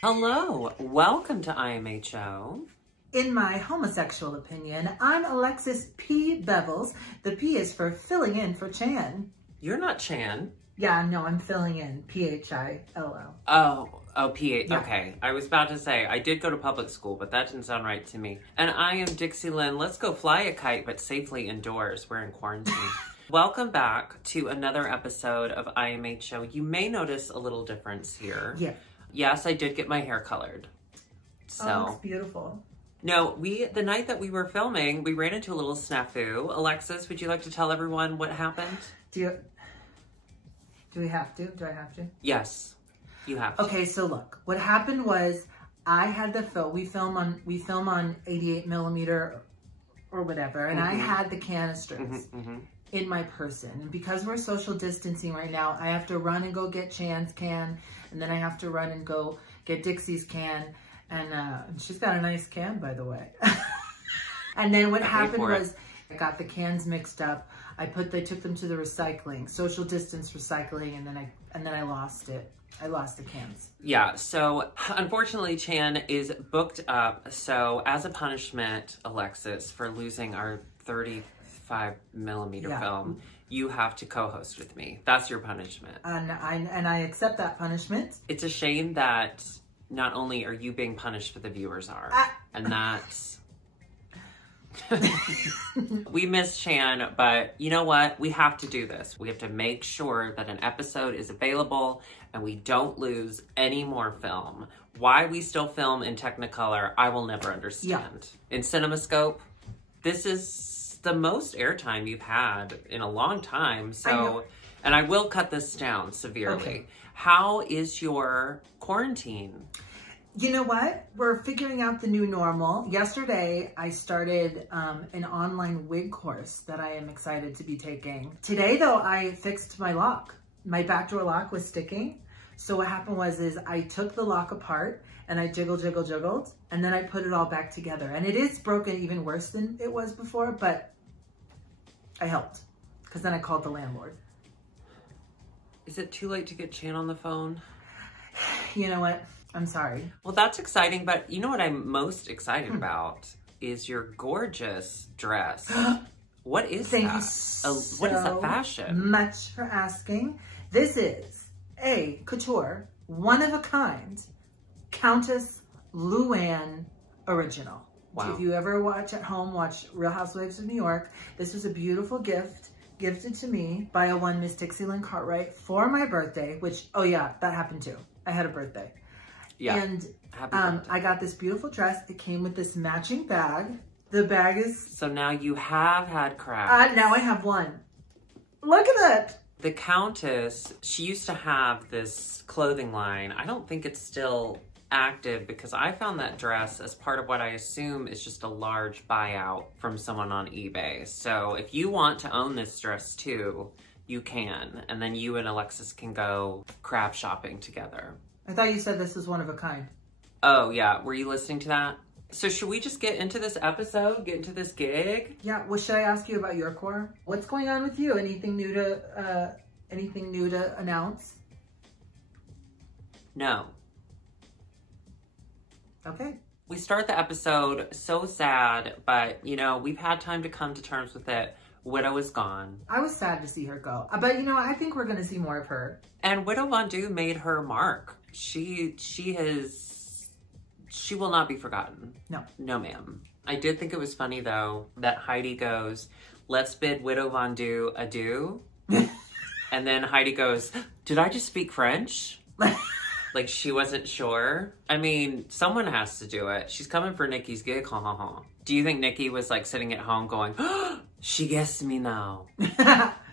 Hello, welcome to IMHO. In my homosexual opinion, I'm Alexis P. Bevels. The P is for filling in for Chan. You're not Chan. Yeah, no, I'm filling in. P-H-I-L-L. Oh, P-H, yeah. Okay. I was about to say, I did go to public school, but that didn't sound right to me. And I am Dixie Lynn. Let's go fly a kite, but safely indoors. We're in quarantine. Welcome back to another episode of IMHO. You may notice a little difference here. Yeah. Yes, I did get my hair colored. So. Oh, it's beautiful. No, the night that we were filming, we ran into a little snafu. Alexis, would you like to tell everyone what happened? Do we have to? Do I have to? Yes, you have to. Okay, so look, what happened was I had the film. We film on 88 millimeter or whatever, and I had the canisters in my person. And because we're social distancing right now, I have to run and go get Chan's can, and then I have to run and go get Dixie's can, and she's got a nice can, by the way. And then what happened was I got the cans mixed up. They took them to the recycling, social distance recycling, and then I lost it. I lost the cans. Yeah, so unfortunately Chan is booked up. So as a punishment, Alexis, for losing our 35 millimeter film, you have to co-host with me. That's your punishment. And I accept that punishment. It's a shame that not only are you being punished, but the viewers are. And that's... We miss Chan, but you know what? We have to do this. We have to make sure that an episode is available and we don't lose any more film. Why we still film in Technicolor, I will never understand. Yeah. In CinemaScope, this is the most airtime you've had in a long time. So, and I will cut this down severely. Okay. How is your quarantine? You know what? We're figuring out the new normal. Yesterday, I started an online wig course that I am excited to be taking. Today, though, I fixed my lock. My backdoor lock was sticking. So what happened was I took the lock apart and I jiggled, and then I put it all back together. And it is broken even worse than it was before, but I helped because then I called the landlord. Is it too late to get Chan on the phone? You know what? I'm sorry. Well, that's exciting, but you know what I'm most excited about is your gorgeous dress. What is that? Thank you so what is that fashion? Much for asking. This is a couture, one of a kind, Countess Luann original. Wow. If you ever watch Real Housewives of New York, this was a beautiful gift gifted to me by one Miss Dixie Lynn Cartwright for my birthday, which, oh yeah, that happened too. I had a birthday. Yeah. And I got this beautiful dress. It came with this matching bag. The bag is... So now you have had crafts. Now I have one. Look at it. The Countess, she used to have this clothing line. I don't think it's still active because I found that dress as part of what I assume is just a large buyout from someone on eBay. So if you want to own this dress too, you can. And then you and Alexis can go craft shopping together. I thought you said this was one of a kind. Oh, yeah. Were you listening to that? So should we just get into this episode? Get into this gig? Yeah. Well, should I ask you about your core? What's going on with you? Anything new to announce? No. Okay. We start the episode so sad, but, you know, we've had time to come to terms with it. Widow is gone. I was sad to see her go. But, you know, I think we're going to see more of her. And Widow Von Du made her mark. She will not be forgotten. No. No, ma'am. I did think it was funny, though, that Heidi goes, let's bid Widow Von Du adieu. And then Heidi goes, did I just speak French? Like she wasn't sure. I mean, someone has to do it. She's coming for Nikki's gig, ha ha ha. Do you think Nikki was like sitting at home going, oh, she gets me now?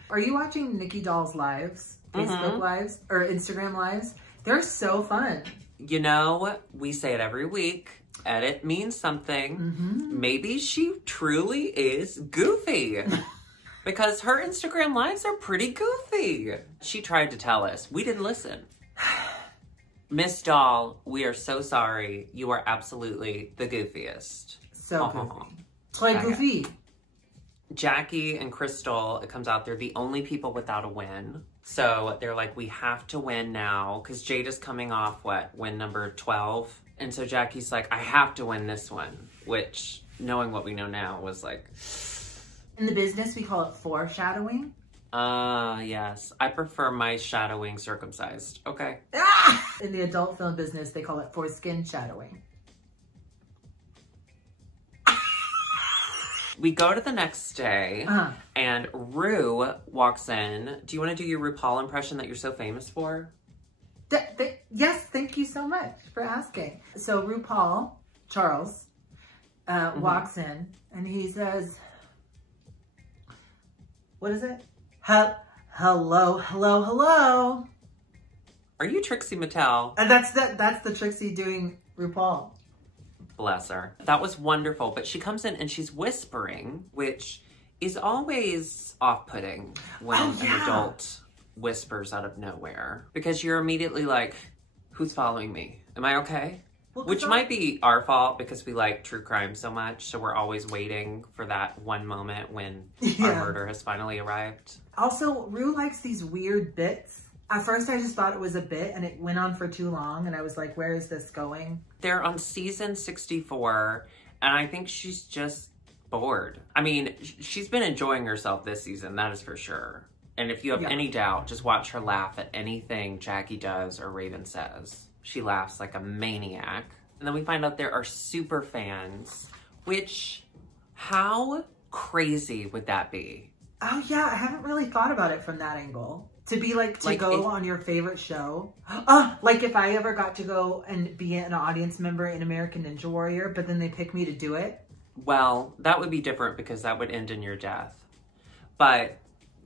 Are you watching Nikki Doll's lives? Facebook lives or Instagram lives? They're so fun. You know, we say it every week. Edit means something. Maybe she truly is goofy. Because her Instagram lives are pretty goofy. She tried to tell us. We didn't listen. Miss Doll, we are so sorry. You are absolutely the goofiest. So goofy. Très goofy. Jackie and Crystal, it comes out, they're the only people without a win. So they're like, we have to win now, because Jade is coming off, win number 12? And so Jackie's like, I have to win this one, which, knowing what we know now, was like... In the business, we call it foreshadowing. Yes. I prefer my shadowing circumcised. Okay. Ah! In the adult film business, they call it foreskin shadowing. We go to the next day, and Rue walks in. Do you want to do your RuPaul impression that you're so famous for? Yes, thank you so much for asking. So RuPaul, Charles, walks in, and he says, what is it? Hello, hello, hello. Are you Trixie Mattel? And that's the Trixie doing RuPaul. Bless her. That was wonderful. But she comes in and she's whispering, which is always off-putting when an adult whispers out of nowhere. Because you're immediately like, who's following me? Am I okay? Well, which might be our fault because we like true crime so much. So we're always waiting for that one moment when our murder has finally arrived. Also, Rue likes these weird bits. At first, I just thought it was a bit, and it went on for too long, and I was like, where is this going? They're on season 64, and I think she's just bored. I mean, she's been enjoying herself this season, that is for sure. And if you have any doubt, just watch her laugh at anything Jackie does or Raven says. She laughs like a maniac. And then we find out there are super fans, which, how crazy would that be? Oh yeah, I haven't really thought about it from that angle. To be like, go on your favorite show. Like if I ever got to go and be an audience member in American Ninja Warrior, but then they pick me to do it. Well, that would be different because that would end in your death. But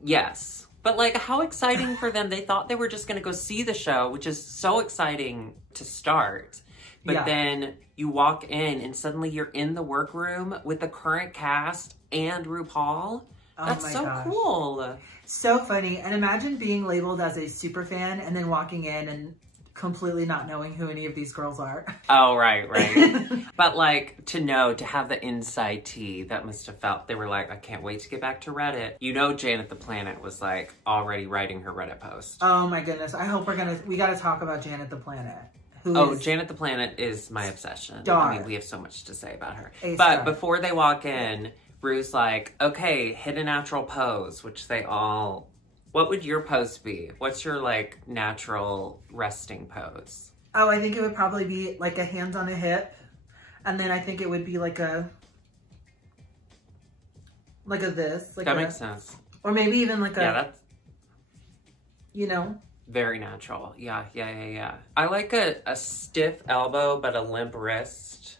yes. But like, how exciting for them. They thought they were just going to go see the show, which is so exciting to start. But then you walk in and suddenly you're in the workroom with the current cast and RuPaul. That's so cool. So funny. And imagine being labeled as a super fan and then walking in and completely not knowing who any of these girls are. Oh, right. But like, to have the inside tea, that must have felt, they were like, I can't wait to get back to Reddit. You know, Janet the Planet was like already writing her Reddit post. Oh my goodness. I hope we got to talk about Janet the Planet. Janet the Planet is my obsession. Star. I mean, we have so much to say about her. But before they walk in, Rue's like, okay, hit a natural pose, which they all... What would your pose be? What's your, like, natural resting pose? Oh, I think it would probably be, like, a hand on a hip. And then I think it would be, like a this. Like that makes sense. Or maybe even, like a... Yeah, that's... You know? Very natural. Yeah. I like a stiff elbow, but a limp wrist.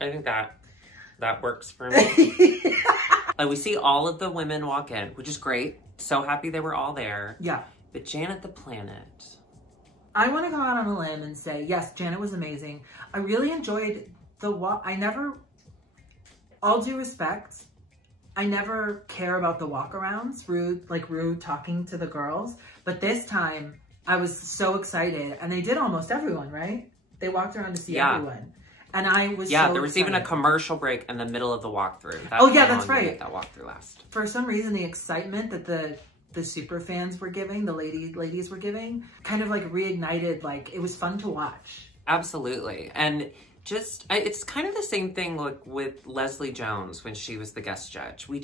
I think that works for me. Like, we see all of the women walk in, which is great. So happy they were all there. Yeah. But Janet the Planet. I want to go out on a limb and say, yes, Janet was amazing. I really enjoyed the walk. All due respect, I never care about the walk-arounds, Rue talking to the girls. But this time, I was so excited. And they did almost everyone, right? They walked around to see everyone. And I was so there was excited. even a commercial break in the middle of the walkthrough. That's right. That walkthrough last. For some reason, the excitement that the super fans were giving, the ladies were giving, kind of like reignited. Like, it was fun to watch. Absolutely, and just it's kind of the same thing like with Leslie Jones when she was the guest judge. We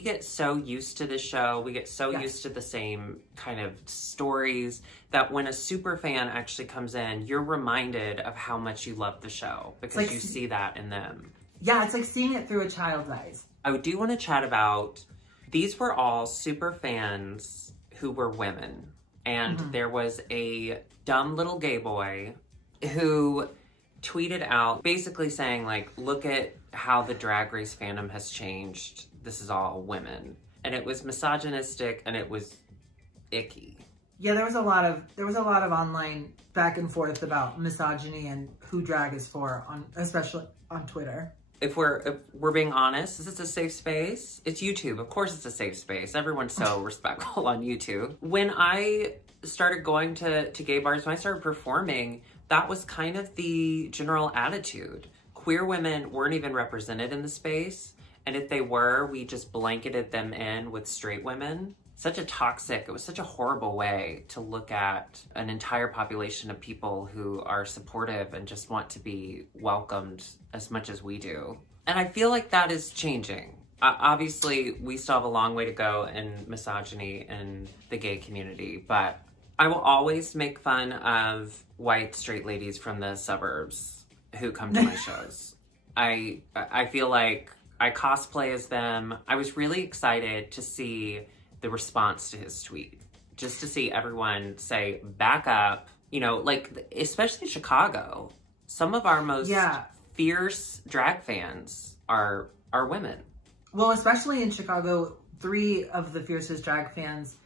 get so used to the show. We get so used to the same kind of stories that when a super fan actually comes in, you're reminded of how much you love the show because you see that in them. Yeah, it's like seeing it through a child's eyes. I do want to chat about, these were all super fans who were women. And there was a dumb little gay boy who tweeted out basically saying, like, look at how the Drag Race fandom has changed. This is all women. And it was misogynistic and it was icky. Yeah, there was a lot of online back and forth about misogyny and who drag is for, especially on Twitter. If we're being honest, is this a safe space? It's YouTube. Of course it's a safe space. Everyone's so respectful on YouTube. When I started going to gay bars, when I started performing, that was kind of the general attitude. queer women weren't even represented in the space. And if they were, we just blanketed them in with straight women. It was such a horrible way to look at an entire population of people who are supportive and just want to be welcomed as much as we do. And I feel like that is changing. Obviously, we still have a long way to go in misogyny in the gay community, but I will always make fun of white straight ladies from the suburbs who come to my shows. I feel like I cosplay as them. I was really excited to see the response to his tweet. Just to see everyone say, back up. You know, like, especially Chicago, some of our most fierce drag fans are women. Well, especially in Chicago, 3 of the fiercest drag fans,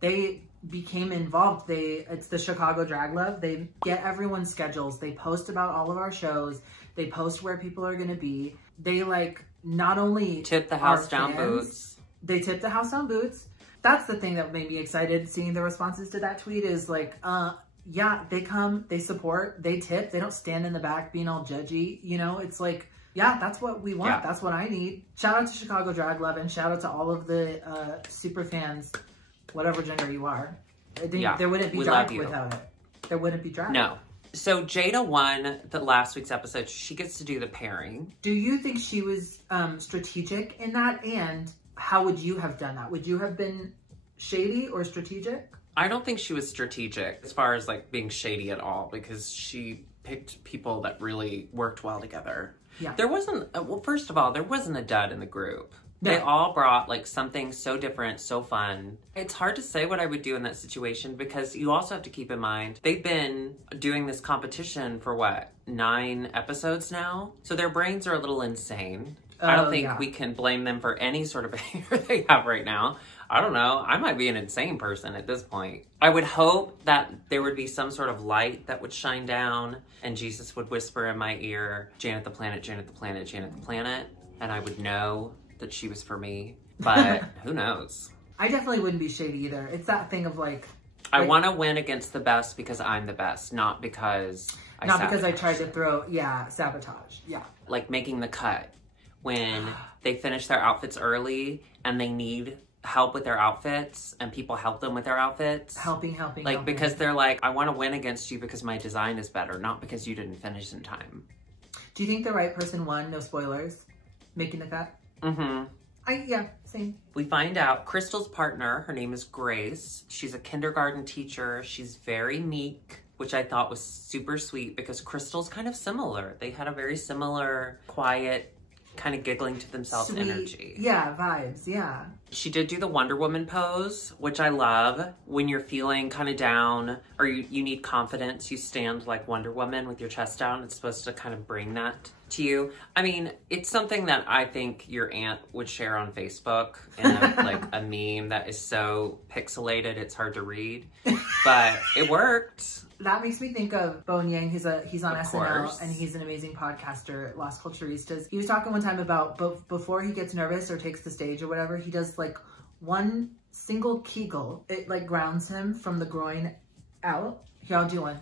they became involved. It's the Chicago Drag Love. They get everyone's schedules. They post about all of our shows. They post where people are going to be. They, like, not only tip the house down boots. They tip the house down boots. That's the thing that made me excited, seeing the responses to that tweet is like, yeah, they come, they support, they tip, they don't stand in the back being all judgy. You know, it's like, yeah, that's what we want. Yeah. That's what I need. Shout out to Chicago Drag Love and shout out to all of the super fans, whatever gender you are. There wouldn't be drag without it. There wouldn't be drag. No. So Jada won the last week's episode. She gets to do the pairing. Do you think she was strategic in that? And how would you have done that? Would you have been shady or strategic? I don't think she was strategic as far as like being shady at all, because she picked people that really worked well together. Yeah. There wasn't, well, first of all, there wasn't a dud in the group. No. They all brought like something so different, so fun. It's hard to say what I would do in that situation, because you also have to keep in mind, they've been doing this competition for what, 9 episodes now? So their brains are a little insane. I don't think we can blame them for any sort of behavior they have right now. I don't know. I might be an insane person at this point. I would hope that there would be some sort of light that would shine down and Jesus would whisper in my ear, Janet the Planet, Janet the Planet, Janet the Planet. And I would know that she was for me. But who knows? I definitely wouldn't be shady either. It's that thing of like... I want to win against the best because I'm the best, not because I tried to throw... Yeah, sabotage. Yeah. Like making the cut. When they finish their outfits early and they need help with their outfits and people help them with their outfits. Helping. Because they're like, I want to win against you because my design is better, not because you didn't finish in time. Do you think the right person won? No spoilers. Making the cut? Mm-hmm. Yeah, same. We find out Crystal's partner, her name is Grace. She's a kindergarten teacher. She's very meek, which I thought was super sweet because Crystal's kind of similar. They had a very similar, quiet, kind of giggling to themselves sweet energy. Yeah, vibes, yeah. She did do the Wonder Woman pose, which I love. When you're feeling kind of down or you need confidence, you stand like Wonder Woman with your chest down. It's supposed to kind of bring that to you. I mean, it's something that I think your aunt would share on Facebook in a meme that is so pixelated it's hard to read. But it worked. That makes me think of Bowen Yang. He's on SNL and he's an amazing podcaster, Las Culturistas. He was talking one time about before he gets nervous or takes the stage or whatever, he does like one single Kegel. It like grounds him from the groin out. Here, I'll do one.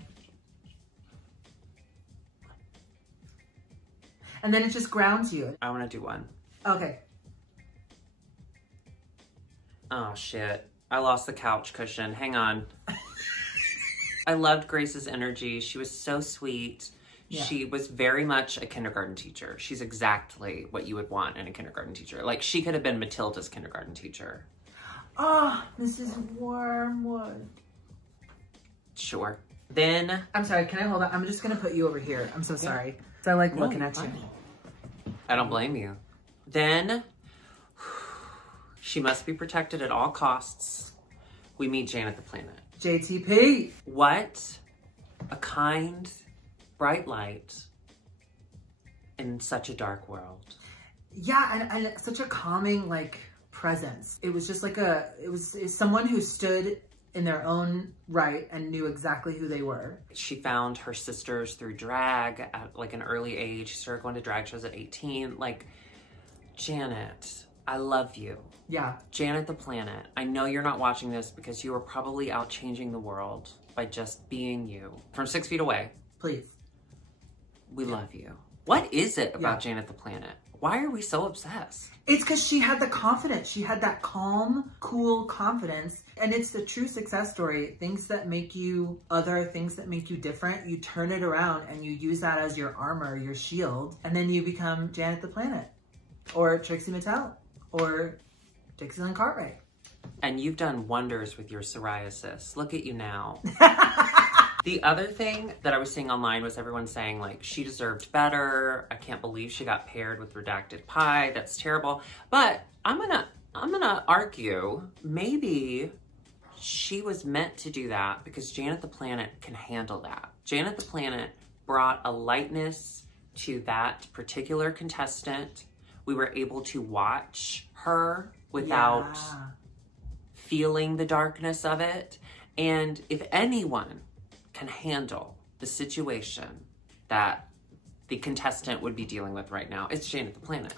And then it just grounds you. I want to do one. Okay. Oh shit. I lost the couch cushion. Hang on. I loved Grace's energy. She was so sweet. Yeah. She was very much a kindergarten teacher. She's exactly what you would want in a kindergarten teacher. Like, she could have been Matilda's kindergarten teacher. Oh, Mrs. Wormwood. Sure. Then... I'm sorry, can I hold on? I'm just going to put you over here. I'm so sorry. So I like looking at you. I don't blame you. Then, she must be protected at all costs. We meet Janet the Planet. JTP. What a kind, bright light in such a dark world. Yeah, and such a calming, like, presence. It was just like it was someone who stood in their own right and knew exactly who they were. She found her sisters through drag at, like, an early age. She started going to drag shows at 18. Like, Janet, I love you. Yeah. Janet the Planet, I know you're not watching this because you are probably out changing the world by just being you. From 6 feet away. Please. We love you. What is it about Janet the Planet? Why are we so obsessed? It's because she had the confidence. She had that calm, cool confidence. And it's the true success story. Things that make you other, things that make you different, you turn it around and you use that as your armor, your shield. And then you become Janet the Planet or Trixie Mattel or Dixieland Cartwright. And you've done wonders with your psoriasis. Look at you now. The other thing that I was seeing online was everyone saying, like, she deserved better. I can't believe she got paired with redacted pie. That's terrible. But I'm gonna argue maybe she was meant to do that because Janet the Planet can handle that. Janet the Planet brought a lightness to that particular contestant. We were able to watch her without feeling the darkness of it. And if anyone can handle the situation that the contestant would be dealing with right now, it's Janet the Planet.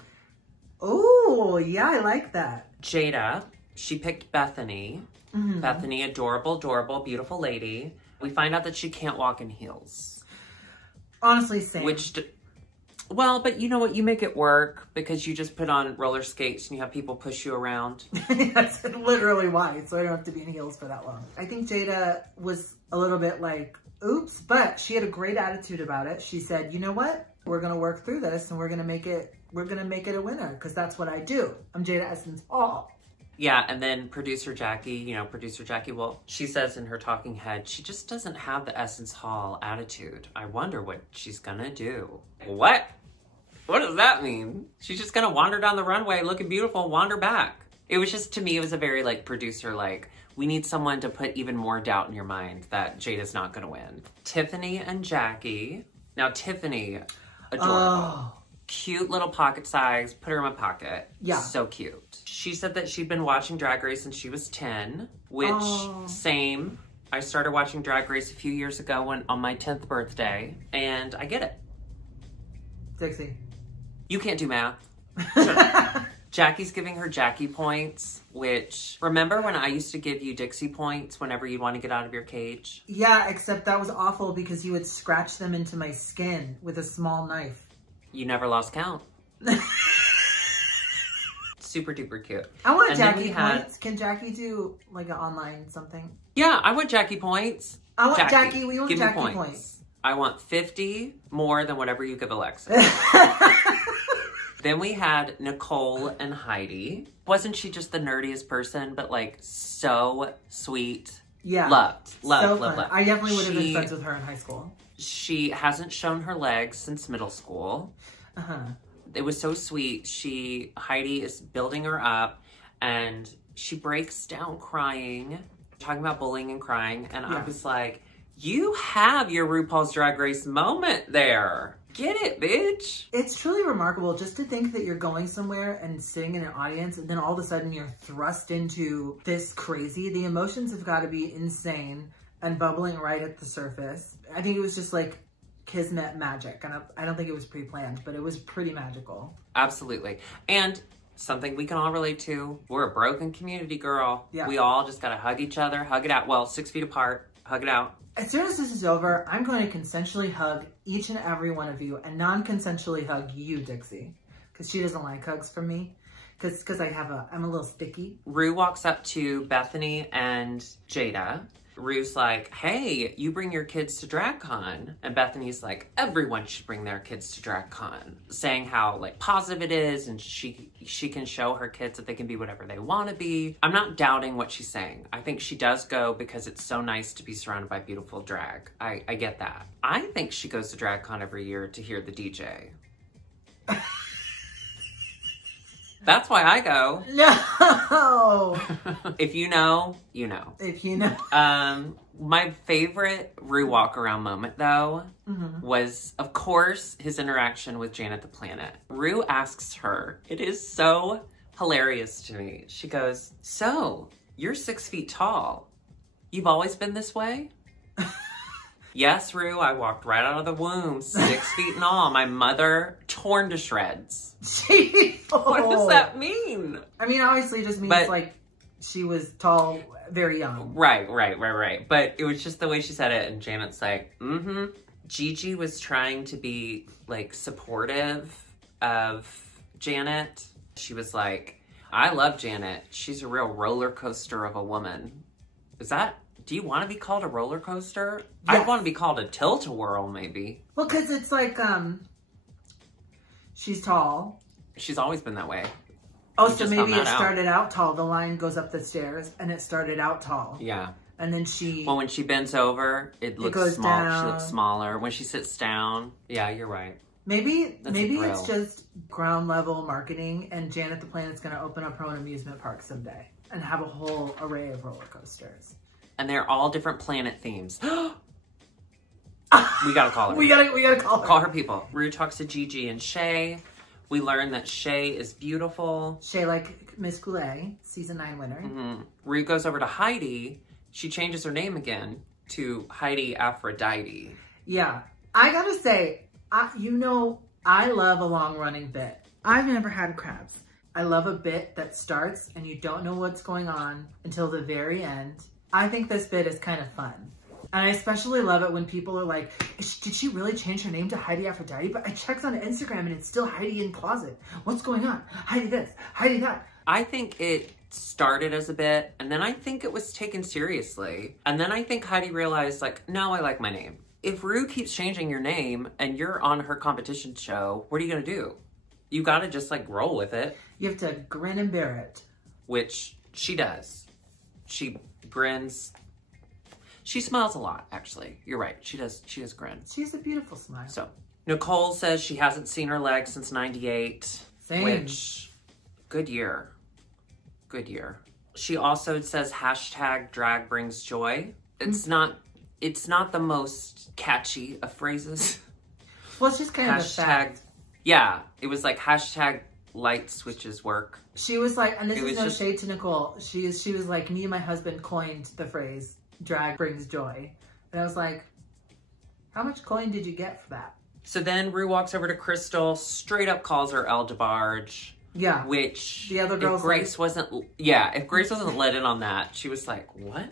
Oh, yeah, I like that. Jada, she picked Bethany. Bethany, adorable, adorable, beautiful lady. We find out that she can't walk in heels. Honestly, same. Well, but you know what? You make it work because you just put on roller skates and you have people push you around. That's literally why. So I don't have to be in heels for that long. I think Jada was a little bit like, oops, but she had a great attitude about it. She said, you know what? We're going to work through this and we're going to make it a winner because that's what I do. I'm Jada Essence Hall. Yeah, and then producer Jackie, well, she says in her talking head, she just doesn't have the Essence Hall attitude. I wonder what she's gonna do. What? What does that mean? She's just gonna wander down the runway looking beautiful and wander back. It was just, to me, it was a very, like, producer, like, we need someone to put even more doubt in your mind that Jada's not gonna win. Tiffany and Jackie. Now, Tiffany, adorable. Oh. Cute little pocket size, put her in my pocket. Yeah. So cute. She said that she'd been watching Drag Race since she was 10, which, same. I started watching Drag Race a few years ago on my 10th birthday, and I get it. Dixie. You can't do math. Jackie's giving her Jackie points, which, remember when I used to give you Dixie points whenever you'd want to get out of your cage? Yeah, except that was awful because you would scratch them into my skin with a small knife. You never lost count. Super duper cute. I want Jackie points. Can Jackie do like an online something? Yeah, I want Jackie points. I want Jackie. We want Jackie points. I want 50 more than whatever you give Alexa. Then we had Nicole and Heidi. Wasn't she just the nerdiest person, but like so sweet? Yeah. Loved. I definitely would have been friends with her in high school. She hasn't shown her legs since middle school. It was so sweet. Heidi is building her up and she breaks down crying, talking about bullying and crying. And I was like, you have your RuPaul's Drag Race moment there. Get it, bitch. It's truly remarkable just to think that you're going somewhere and sitting in an audience and then all of a sudden you're thrust into this crazy. The emotions have got to be insane and bubbling right at the surface. I think it was just like kismet magic. And I don't think it was pre-planned, but it was pretty magical. Absolutely. And something we can all relate to. We're a broken community, girl. Yeah. We all just got to hug each other, hug it out. Well, 6 feet apart, hug it out. As soon as this is over, I'm going to consensually hug each and every one of you and non-consensually hug you, Dixie. Because she doesn't like hugs from me. Because I'm a little sticky. Rue walks up to Bethany and Jada. Rue's like, hey, you bring your kids to DragCon. And Bethany's like, everyone should bring their kids to DragCon. Saying how like positive it is and she can show her kids that they can be whatever they want to be. I'm not doubting what she's saying. I think she does go because it's so nice to be surrounded by beautiful drag. I get that. I think she goes to DragCon every year to hear the DJ. That's why I go. No. If you know, you know. If you know. My favorite Rue walk around moment though was, of course, his interaction with Janet the Planet. Rue asks her, it is so hilarious to me. She goes, so you're 6 feet tall. You've always been this way? Yes, Rue, I walked right out of the womb, 6 feet in all. My mother torn to shreds. What does that mean? I mean, obviously it just means like she was tall, very young. Right. But it was just the way she said it. And Janet's like, Gigi was trying to be like supportive of Janet. She was like, I love Janet. She's a real roller coaster of a woman. Do you want to be called a roller coaster? Yes. I'd want to be called a tilt-a-whirl, maybe. Well, because it's like, she's tall. She's always been that way. Oh, so maybe it started out tall. The line goes up the stairs, and it started out tall. Yeah. And then she... Well, when she bends over, it looks small. Down. She looks smaller. When she sits down, yeah, you're right. Maybe it's just ground level marketing, and Janet the Planet's going to open up her own amusement park someday and have a whole array of roller coasters. And they're all different planet themes. We gotta call her. We gotta call her. Call her people. Rue talks to Gigi and Shay. We learn that Shay is beautiful. Shay, like Miss Goulet, season 9 winner. Mm-hmm. Rue goes over to Heidi. She changes her name again to Heidi Aphrodite. Yeah. I gotta say, I love a long running bit. I've never had crabs. I love a bit that starts and you don't know what's going on until the very end. I think this bit is kind of fun. And I especially love it when people are like, did she really change her name to Heidi Aphrodite? But I checked on Instagram and it's still Heidi in closet. What's going on? Heidi this, Heidi that. I think it started as a bit, and then I think it was taken seriously. And then I think Heidi realized, like, no, I like my name. If Rue keeps changing your name and you're on her competition show, what are you gonna do? You gotta just like roll with it. You have to grin and bear it. Which she does. She grins. She smiles a lot, actually. You're right. She does grin. She has a beautiful smile. So Nicole says she hasn't seen her legs since 98. Same. Which, good year. Good year. She also says hashtag drag brings joy. It's not the most catchy of phrases. Well, it's just kind of a fact. Yeah. It was like hashtag light switches work. She was like, and this is no shade to Nicole. She was like, me and my husband coined the phrase drag brings joy. And I was like, how much coin did you get for that? So then Rue walks over to Crystal, straight up calls her El DeBarge. Yeah. Which, the other girls if Grace wasn't let in on that, she was like, what?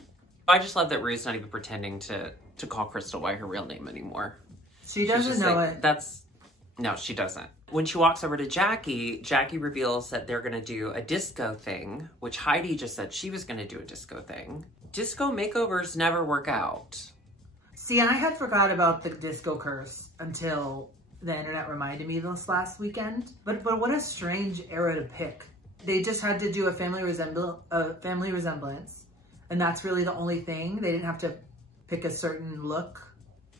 I just love that Rue's not even pretending to call Crystal by her real name anymore. She doesn't know it. No, she doesn't. When she walks over to Jackie, Jackie reveals that they're going to do a disco thing, which Heidi just said she was going to do a disco thing. Disco makeovers never work out. See, I had forgot about the disco curse until the internet reminded me this last weekend. But what a strange era to pick. They just had to do a family resemblance. And that's really the only thing. They didn't have to pick a certain look.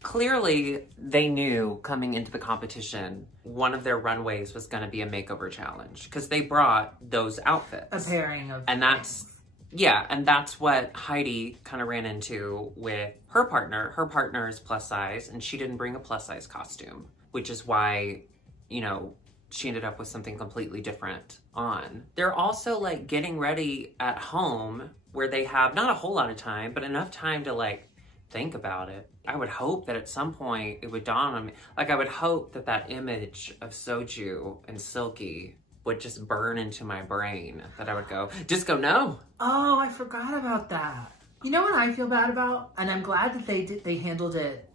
Clearly, they knew coming into the competition, one of their runways was going to be a makeover challenge because they brought those outfits. A pairing of and that's what Heidi kind of ran into with her partner. Her partner is plus size and she didn't bring a plus size costume, which is why, she ended up with something completely different on. They're also like getting ready at home where they have not a whole lot of time, but enough time to like think about it. I would hope that at some point it would dawn on me. Like I would hope that image of Soju and Silky would just burn into my brain. That I would go, disco, no. Oh, I forgot about that. You know what I feel bad about? And I'm glad that they handled it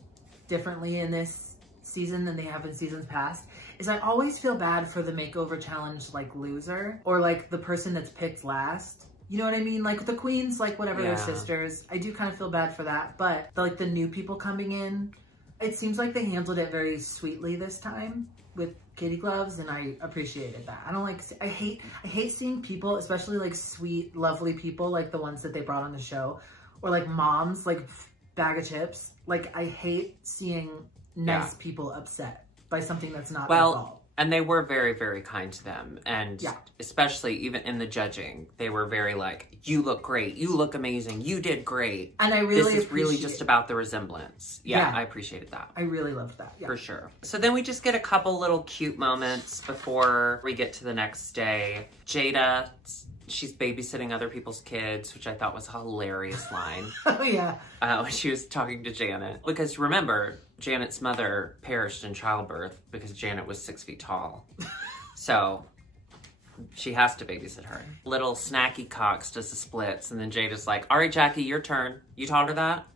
differently in this season than they have in seasons past. Is I always feel bad for the makeover challenge like loser or like the person that's picked last. You know what I mean? Like the queens, like whatever, they're sisters. I do kind of feel bad for that. But like the new people coming in, it seems like they handled it very sweetly this time with kitty gloves, and I appreciated that. I hate seeing people, especially like sweet, lovely people like the ones that they brought on the show, or like moms, like bag of chips. Like I hate seeing nice people upset by something that's not their fault. And they were very, very kind to them. And especially even in the judging, they were very like, you look great. You look amazing. You did great. And I really This is really just about the resemblance. Yeah, I appreciated that. I really loved that. Yeah. For sure. So then we just get a couple little cute moments before we get to the next day. Jada, she's babysitting other people's kids, which I thought was a hilarious line. Oh, yeah. When she was talking to Janet. Because remember, Janet's mother perished in childbirth because Janet was 6 feet tall. So she has to babysit her. Little Snacky Cox does the splits, and then Jada's like, all right, Jackie, your turn. You taught her that?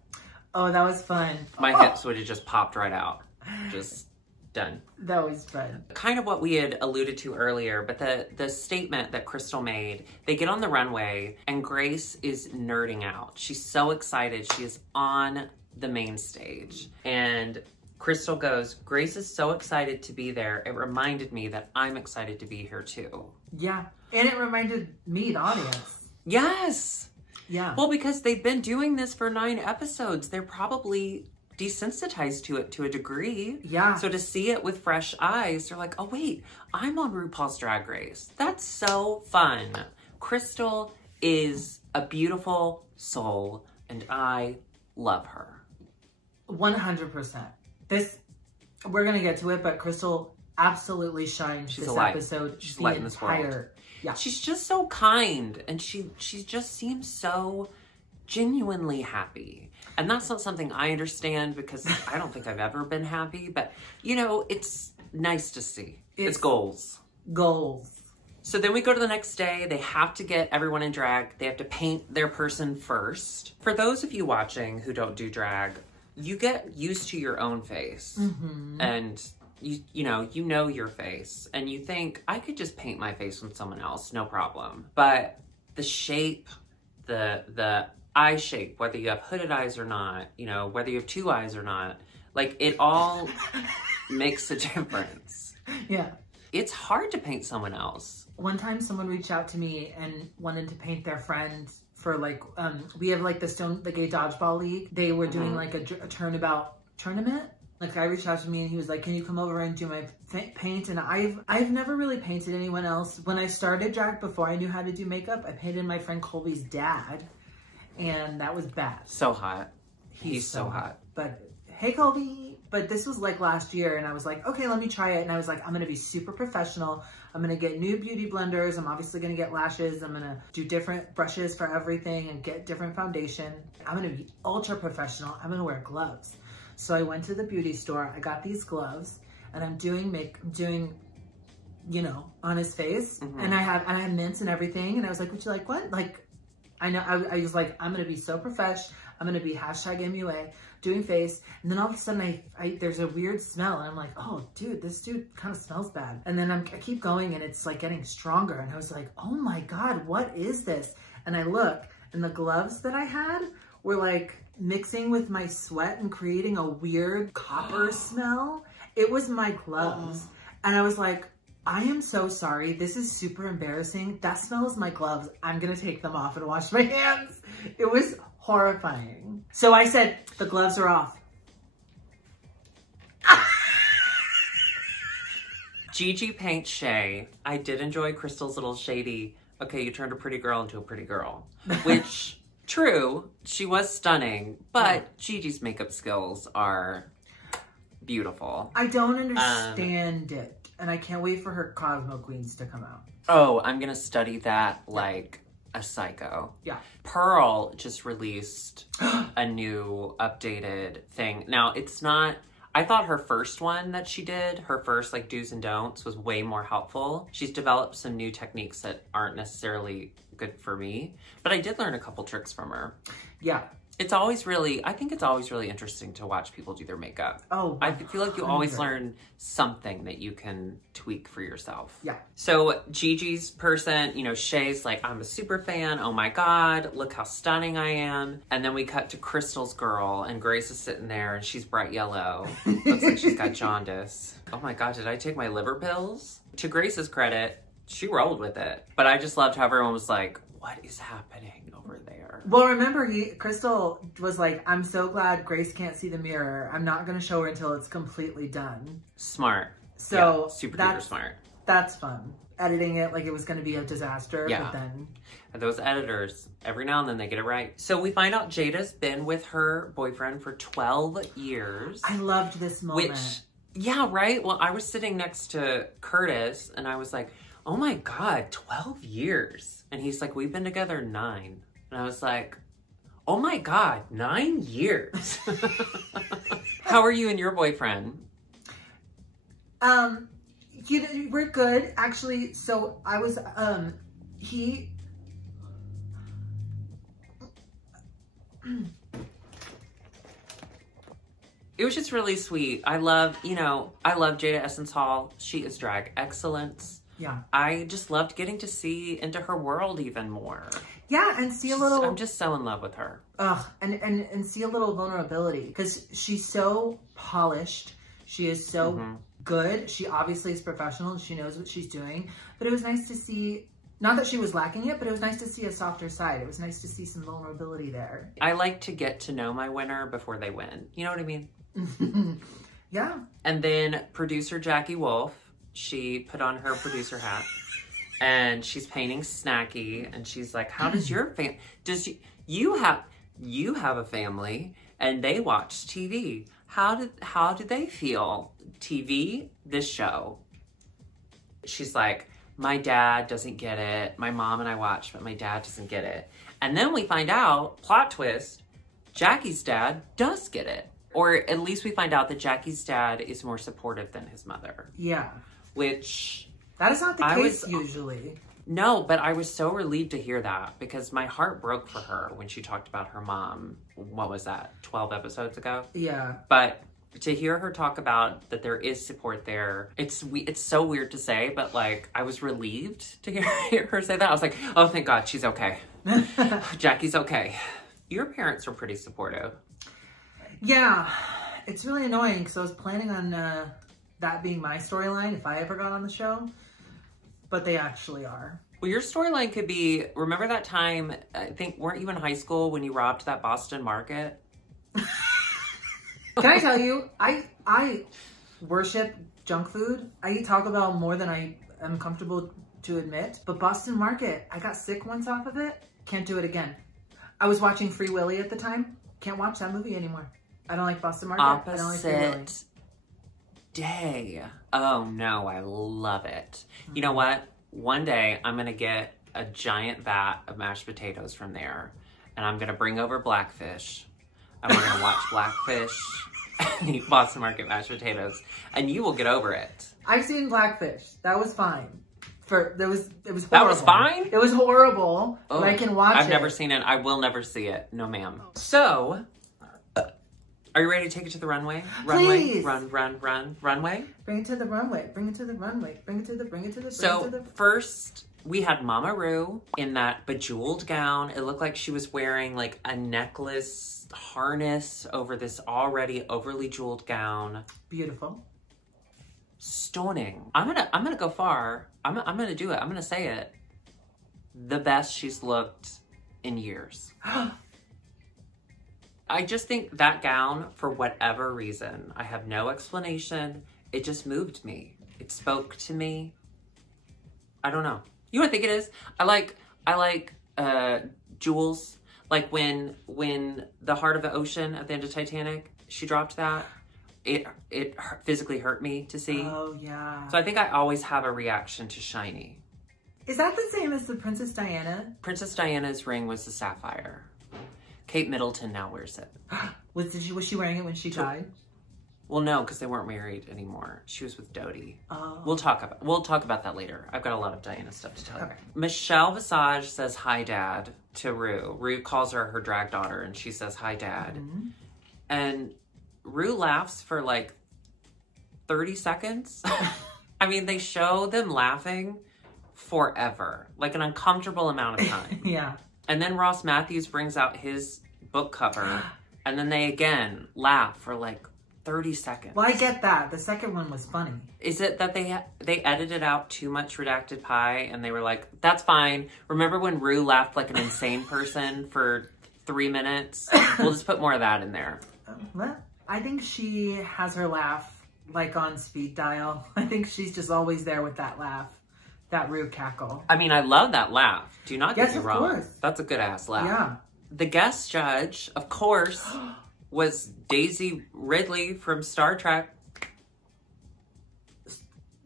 Oh, that was fun. My hips would have just popped right out. Just done. That was fun. Kind of what we had alluded to earlier, but the statement that Crystal made, they get on the runway and Grace is nerding out. She's so excited. She is on the main stage. And Crystal goes, Grace is so excited to be there. It reminded me that I'm excited to be here too. Yeah. And it reminded me, the audience. Yes. Yeah. Well, because they've been doing this for 9 episodes. They're probably desensitized to it to a degree. Yeah. So to see it with fresh eyes, they're like, oh wait, I'm on RuPaul's Drag Race. That's so fun. Crystal is a beautiful soul and I love her. 100%. We're going to get to it, but Crystal absolutely shines this episode. She's light in this world. Yeah. She's just so kind and she just seems so genuinely happy. And that's not something I understand because I don't think I've ever been happy, but you know, it's nice to see. It's goals. Goals. So then we go to the next day. They have to get everyone in drag. They have to paint their person first. For those of you watching who don't do drag, you get used to your own face. Mm-hmm. And you know your face. And you think, I could just paint my face with someone else, no problem. But the shape, the eye shape, whether you have hooded eyes or not, you know, whether you have 2 eyes or not, like it all makes a difference. Yeah. It's hard to paint someone else. One time someone reached out to me and wanted to paint their friend for like, we have like the gay dodgeball league. They were doing like a turnabout tournament. Like I reached out to me and he was like, can you come over and do my paint? And I've never really painted anyone else. When I started drag, before I knew how to do makeup, I painted my friend Colby's dad. And that was bad. So hot. He's so hot. But hey, Colby. But this was like last year and I was like, okay, let me try it. And I was like, I'm going to be super professional. I'm going to get new beauty blenders. I'm obviously going to get lashes. I'm going to do different brushes for everything and get different foundation. I'm going to be ultra professional. I'm going to wear gloves. So I went to the beauty store. I got these gloves and I'm doing, you know, on his face. Mm-hmm. And I had mints and everything. And I was like, would you like what? Like, I know, I was like, I'm going to be so profesh. I'm going to be #MUA doing face. And then all of a sudden there's a weird smell. And I'm like, oh dude, this dude kind of smells bad. And then I keep going and it's like getting stronger. And I was like, oh my God, what is this? And I look and the gloves that I had were like mixing with my sweat and creating a weird copper smell. It was my gloves. And I was like, I am so sorry. This is super embarrassing. That smells my gloves. I'm going to take them off and wash my hands. It was horrifying. So I said, the gloves are off. Gigi paints Shay. I did enjoy Crystal's little shady, okay, you turned a pretty girl into a pretty girl. Which, true, she was stunning, but Gigi's makeup skills are beautiful. I don't understand it. And I can't wait for her Cosmo Queens to come out. Oh, I'm going to study that like a psycho. Yeah. Pearl just released a new updated thing. Now, it's not... I thought her first one that she did, her first like do's and don'ts, was way more helpful. She's developed some new techniques that aren't necessarily good for me, but I did learn a couple tricks from her. Yeah. It's always really, I think it's always really interesting to watch people do their makeup. Oh, 100. I feel like you always learn something that you can tweak for yourself. Yeah. So Gigi's person, you know, Shay's like, I'm a super fan. Oh my God, look how stunning I am. And then we cut to Crystal's girl and Grace is sitting there and she's bright yellow. Looks like she's got jaundice. Oh my God, did I take my liver pills? To Grace's credit, she rolled with it. But I just loved how everyone was like, what is happening over there? Well, remember, Crystal was like, I'm so glad Grace can't see the mirror. I'm not going to show her until it's completely done. Smart. So yeah, super duper smart. That's fun. Editing it like it was going to be a disaster. Yeah. But then... And those editors, every now and then they get it right. So we find out Jada's been with her boyfriend for 12 years. I loved this moment. Which, yeah, right? Well, I was sitting next to Curtis and I was like, oh my God, 12 years. And he's like, we've been together 9. And I was like, oh my God, 9 years. How are you and your boyfriend? We're good. Actually, so I was, It was just really sweet. I love Jada Essence Hall. She is drag excellence. Yeah. I just loved getting to see into her world even more. Yeah, and see a little... I'm just so in love with her. And see a little vulnerability. Because she's so polished. She is so good. She obviously is professional. She knows what she's doing. But it was nice to see... Not that she was lacking it, but it was nice to see a softer side. It was nice to see some vulnerability there. I like to get to know my winner before they win. You know what I mean? Yeah. And then producer Jackie Wolf, she put on her producer hat and she's painting Snacky. And she's like, how does your family... You have a family and they watch TV. How do they feel? TV, this show. She's like... My dad doesn't get it. My mom and I watch, but my dad doesn't get it. And then we find out, plot twist, Jackie's dad does get it. Or at least we find out that Jackie's dad is more supportive than his mother. Yeah. Which... That is not the case usually. No, but I was so relieved to hear that because my heart broke for her when she talked about her mom. What was that? 12 episodes ago? Yeah. But... to hear her talk about that there is support there, it's so weird to say, but like I was relieved to hear her say that. I was like, oh, thank God, she's okay. Jackie's okay. Your parents are pretty supportive. Yeah, it's really annoying because I was planning on that being my storyline if I ever got on the show, but they actually are. Well, your storyline could be, remember that time, I think, weren't you in high school when you robbed that Boston market? Can I tell you, I worship junk food. I eat Taco Bell more than I am comfortable to admit. But Boston Market, I got sick once off of it. Can't do it again. I was watching Free Willy at the time. Can't watch that movie anymore. I don't like Boston Market. I don't like Free Willy. Day. Oh no, I love it. You know what? One day I'm going to get a giant vat of mashed potatoes from there. And I'm going to bring over Blackfish. And we're going to watch Blackfish and eat Boston Market mashed potatoes. And you will get over it. I've seen Blackfish. That was fine. It was horrible. That was fine? It was horrible. Oh, but I can watch it. I've never seen it. I will never see it. No, ma'am. So, are you ready to take it to the runway? Please. Runway? Bring it to the runway. Bring it to the runway. Bring it to the... So, first... we had Mama Ru in that bejeweled gown. It looked like she was wearing like a necklace harness over this already overly jeweled gown. Beautiful. Stunning. I'm gonna go far. I'm gonna do it. I'm gonna say it. The best she's looked in years. I just think that gown, for whatever reason, I have no explanation. It just moved me. It spoke to me. I don't know. You know what I think it is? I like jewels. Like when the heart of the ocean at the end of Titanic, she dropped that. It physically hurt me to see. Oh, yeah. So I think I always have a reaction to shiny. Is that the same as the Princess Diana? Princess Diana's ring was the sapphire. Kate Middleton now wears it. Was she wearing it when she died? Well, no, because they weren't married anymore. She was with Dodie. Oh. We'll talk about that later. I've got a lot of Diana stuff to tell you. Okay. Michelle Visage says hi, Dad, to Rue. Rue calls her drag daughter, and she says hi, Dad. Mm-hmm. And Rue laughs for like 30 seconds. I mean, they show them laughing forever, like an uncomfortable amount of time. Yeah. And then Ross Matthews brings out his book cover, and then they again laugh for like 30 seconds. Well, I get that. The second one was funny. Is it that they edited out too much redacted pie and they were like, that's fine. Remember when Rue laughed like an insane person for 3 minutes? We'll just put more of that in there. Well, I think she has her laugh like on speed dial. I think she's just always there with that laugh. That Rue cackle. I mean, I love that laugh. Do not get me wrong. Yes, of course. That's a good ass laugh. Yeah. The guest judge, of course, was Daisy Ridley from Star Trek.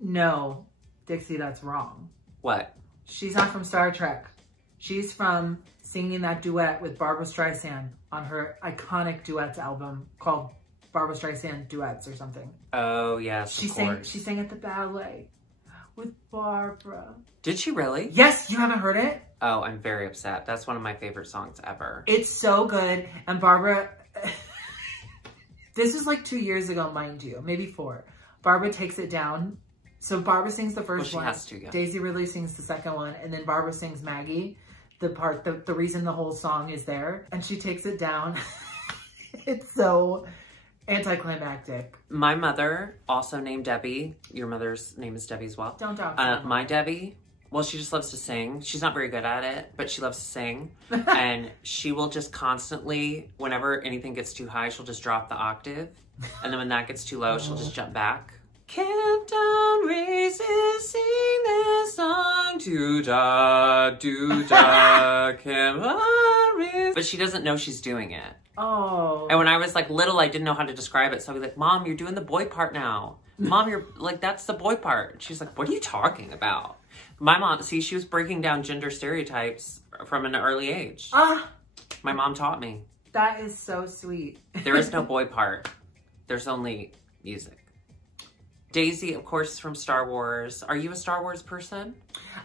No, Dixie, that's wrong. What? She's not from Star Trek. She's from singing that duet with Barbra Streisand on her iconic duets album called Barbra Streisand Duets or something. Oh, yes, She sang at the ballet with Barbara. Did she really? Yes, you haven't heard it? Oh, I'm very upset. That's one of my favorite songs ever. It's so good. And Barbara... This is like 2 years ago, mind you, maybe 4. Barbara takes it down. So Barbara sings the first one. Has to, yeah. Daisy Ridley sings the second one. And then Barbara sings Maggie, the part, the reason the whole song is there. And she takes it down. It's so anticlimactic. My mother, also named Debbie. Your mother's name is Debbie as well. Don't talk my Debbie, well, she just loves to sing. She's not very good at it, but she loves to sing. And she will just constantly, whenever anything gets too high, she'll just drop the octave. And then when that gets too low, she'll just jump back. Camp down races, sing this song, do-da, do-da, camp down races. But she doesn't know she's doing it. Oh. And when I was like little, I didn't know how to describe it. So I'd be like, Mom, you're doing the boy part now. Mom, you're like, that's the boy part. She's like, what are you talking about? My mom, see, she was breaking down gender stereotypes from an early age. My mom taught me. That is so sweet. There is no boy part. There's only music. Daisy, of course, is from Star Wars. Are you a Star Wars person?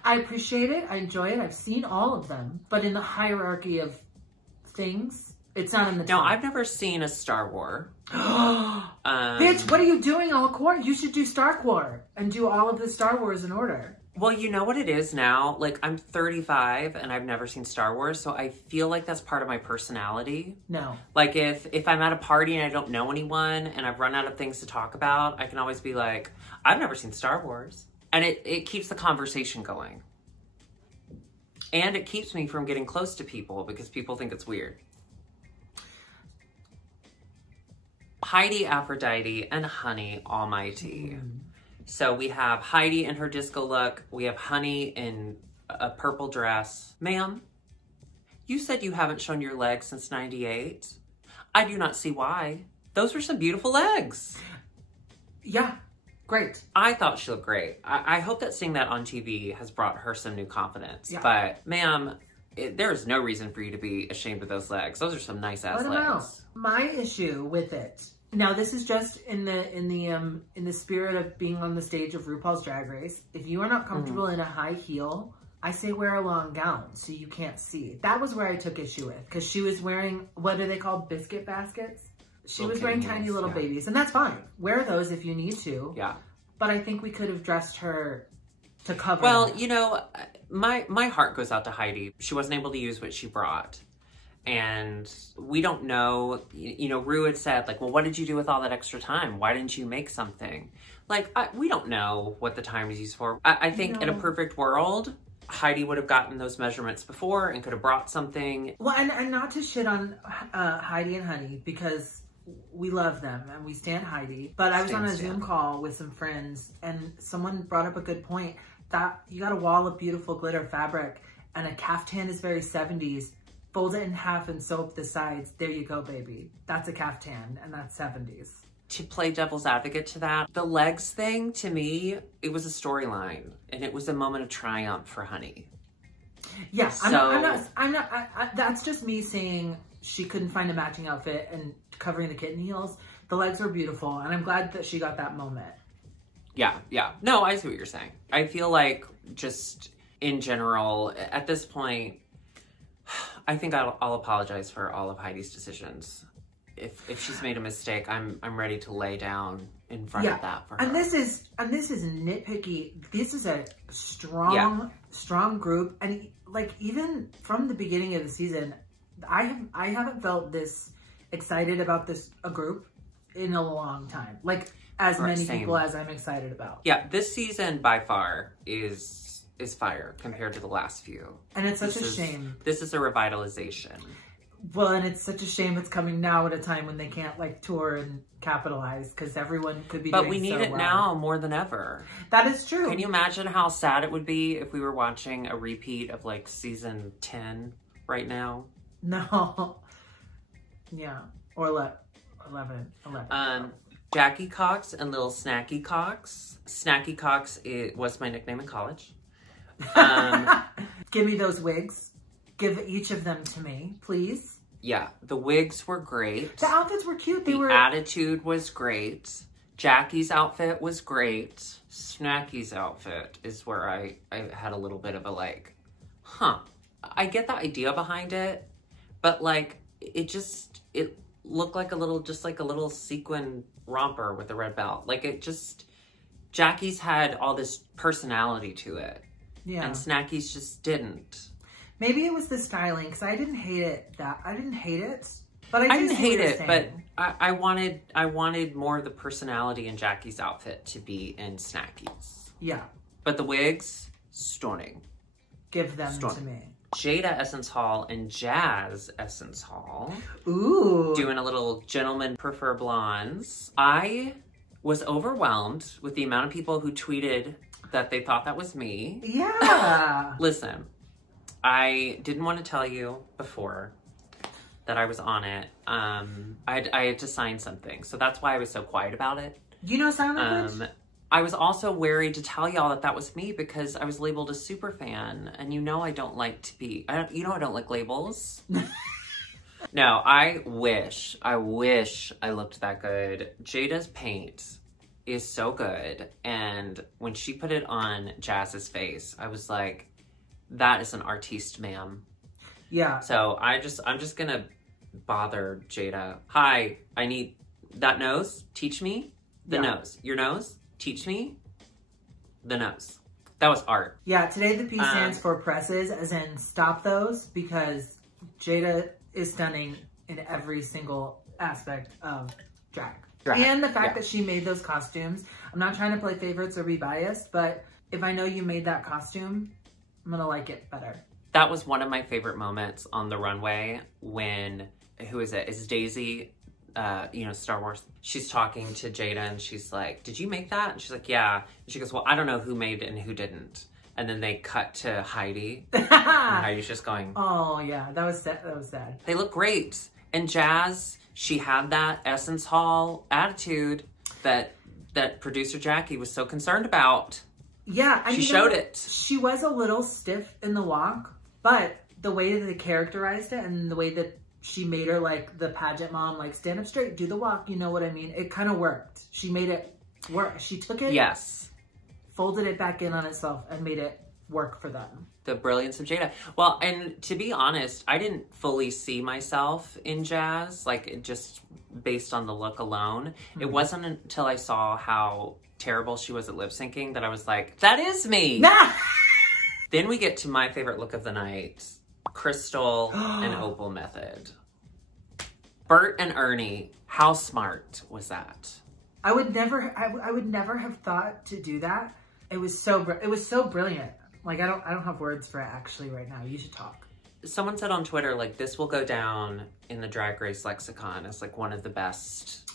I appreciate it. I enjoy it. I've seen all of them. But in the hierarchy of things, it's not in the top. No, I've never seen a Star Wars. Bitch, what are you doing all quarter? You should do Star Wars and do all of the Star Wars in order. Well, you know what it is now? Like, I'm 35 and I've never seen Star Wars, so I feel like that's part of my personality. No. Like, if I'm at a party and I don't know anyone and I've run out of things to talk about, I can always be like, I've never seen Star Wars. And it keeps the conversation going. And it keeps me from getting close to people because people think it's weird. Heidi, Aphrodite, and Honey Almighty. So we have Heidi in her disco look. We have Honey in a purple dress. Ma'am, you said you haven't shown your legs since '98. I do not see why. Those were some beautiful legs. Yeah, great. I thought she looked great. I hope that seeing that on TV has brought her some new confidence. Yeah. But ma'am, there is no reason for you to be ashamed of those legs. Those are some nice ass legs. My issue with it. Now, this is just in the spirit of being on the stage of RuPaul's Drag Race. If you are not comfortable in a high heel, I say wear a long gown so you can't see. That was where I took issue with, because she was wearing, what are they called, biscuit baskets? She was wearing tiny little babies, and that's fine. Wear those if you need to. Yeah. But I think we could have dressed her to cover. Well, you know, my heart goes out to Heidi. She wasn't able to use what she brought. And we don't know, you know, Ru had said, like, well, what did you do with all that extra time? Why didn't you make something? Like, we don't know what the time is used for. I think in a perfect world, Heidi would have gotten those measurements before and could have brought something. Well, and not to shit on Heidi and Honey, because we love them and we stand Heidi. But I was on a Zoom call with some friends and someone brought up a good point that you got a wall of beautiful glitter fabric and a caftan is very 70s. Fold it in half and sew up the sides. There you go, baby. That's a caftan, and that's 70s. To play devil's advocate to that, the legs thing, to me, it was a storyline, and it was a moment of triumph for Honey. Yeah, so, I'm not, that's just me saying she couldn't find a matching outfit and covering the kitten heels. The legs were beautiful, and I'm glad that she got that moment. Yeah, yeah. No, I see what you're saying. I feel like just in general, at this point, I think I'll apologize for all of Heidi's decisions. If she's made a mistake, I'm ready to lay down in front of that for her. And this is nitpicky. This is a strong group, and like even from the beginning of the season, I haven't felt this excited about a group in a long time. Like as many people as I'm excited about. Yeah, this season by far is fire compared to the last few. And it's such a shame. This is a revitalization. Well, and it's such a shame it's coming now at a time when they can't like tour and capitalize because everyone could be doing so well. But we need it now more than ever. That is true. Can you imagine how sad it would be if we were watching a repeat of like season 10 right now? No. Yeah. Or 11. Jackie Cox and Little Snacky Cox. Snacky Cox was my nickname in college. Give me those wigs. Give each of them to me, please. Yeah, the wigs were great. The outfits were cute. The attitude was great. Jackie's outfit was great. Snacky's outfit is where I had a little bit of a like, I get the idea behind it, but like, it looked like just like a little sequin romper with a red belt. Like it just, Jackie's had all this personality to it. Yeah. And Snacky's just didn't. Maybe it was the styling, because I didn't hate it. I didn't hate it. But I didn't hate it, but I wanted more of the personality in Jackie's outfit to be in Snacky's. Yeah. But the wigs, stunning. Give them to me. Jada Essence Hall and Jazz Essence Hall. Ooh. Doing a little gentlemen prefer blondes. I was overwhelmed with the amount of people who tweeted that they thought that was me. Yeah. Listen, I didn't want to tell you before that I was on it. I had to sign something, so that's why I was so quiet about it. Do you know sign language? I was also wary to tell y'all that was me because I was labeled a super fan, and I don't like to be. I don't like labels. No, I wish I looked that good. Jada's paint is so good, and when she put it on Jazz's face, I was like, "That is an artiste, ma'am." Yeah. So I'm just gonna bother Jada. Hi, I need that nose. Teach me the nose. Your nose. Teach me the nose. That was art. Yeah. Today the P stands for presses, as in stop those, because Jada is stunning in every single aspect of drag. And the fact that she made those costumes. I'm not trying to play favorites or be biased, but if I know you made that costume, I'm gonna like it better. That was one of my favorite moments on the runway when, who is it? It's Daisy, Star Wars. She's talking to Jada and she's like, did you make that? And she's like, yeah. And she goes, well, I don't know who made it and who didn't. And then they cut to Heidi. And Heidi's just going, oh yeah, that was sad. They look great. And Jazz, she had that Essence Hall attitude that producer Jackie was so concerned about. Yeah, she showed it. She was a little stiff in the walk, but the way that they characterized it and the way that she made her like the pageant mom, like stand up straight, do the walk, you know what I mean? It kind of worked. She made it work. She took it, yes, folded it back in on itself and made it work for them. The brilliance of Jada. Well, and to be honest, I didn't fully see myself in Jazz, like just based on the look alone. Mm-hmm. It wasn't until I saw how terrible she was at lip syncing that I was like, that is me. Then we get to my favorite look of the night, Crystal and Opal Method. Bert and Ernie, how smart was that? I would never have thought to do that. It was so brilliant. Like I don't have words for it actually right now. You should talk. Someone said on Twitter, like, this will go down in the Drag Race lexicon as like one of the best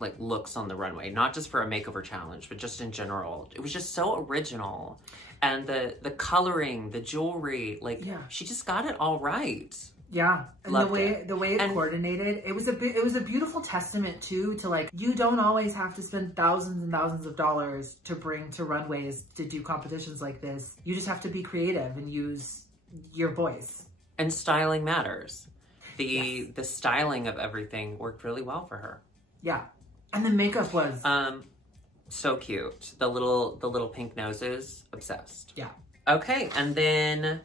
like looks on the runway, not just for a makeover challenge, but just in general. It was just so original. And the coloring, the jewelry, like she just got it all right. Yeah. And the way it coordinated, it was a beautiful testament too to like, you don't always have to spend thousands and thousands of dollars to bring to runways to do competitions like this. You just have to be creative and use your voice. And styling matters. The styling of everything worked really well for her. Yeah. And the makeup was so cute. The little pink noses, obsessed. Yeah. Okay, and then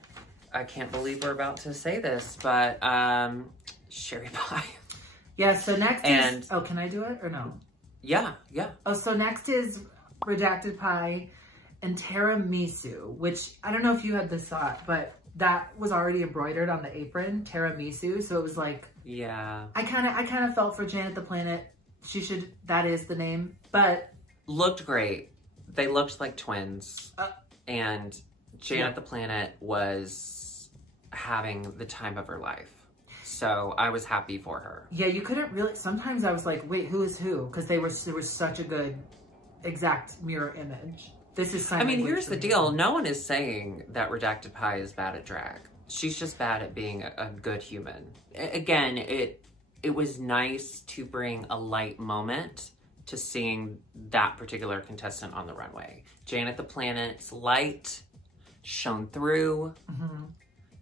I can't believe we're about to say this, but Sherry Pie. Yeah, so next is, oh, can I do it or no? Yeah. Oh, so next is Redacted Pie and Tiramisu, which I don't know if you had this thought, but that was already embroidered on the apron, Tiramisu. So it was like, yeah. I kind of felt for Janet the Planet. That is the name, but looked great. They looked like twins, and Janet the Planet was having the time of her life. So I was happy for her. Yeah, you couldn't really. Sometimes I was like, wait, who is who? Because there was such a good, exact mirror image. This is. I mean, here's the deal. No one is saying that Redacted Pie is bad at drag. She's just bad at being a good human. Again, it was nice to bring a light moment to seeing that particular contestant on the runway. Janet the Planet's light shone through. Mm-hmm.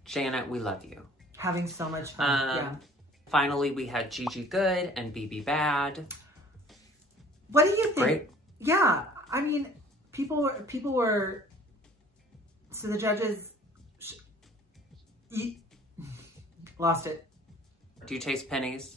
Janet, we love you. Having so much fun, yeah. Finally, we had Gigi Good and BB Bad. What do you think? Great. Yeah, I mean, people were, so the judges lost it. Do you taste pennies?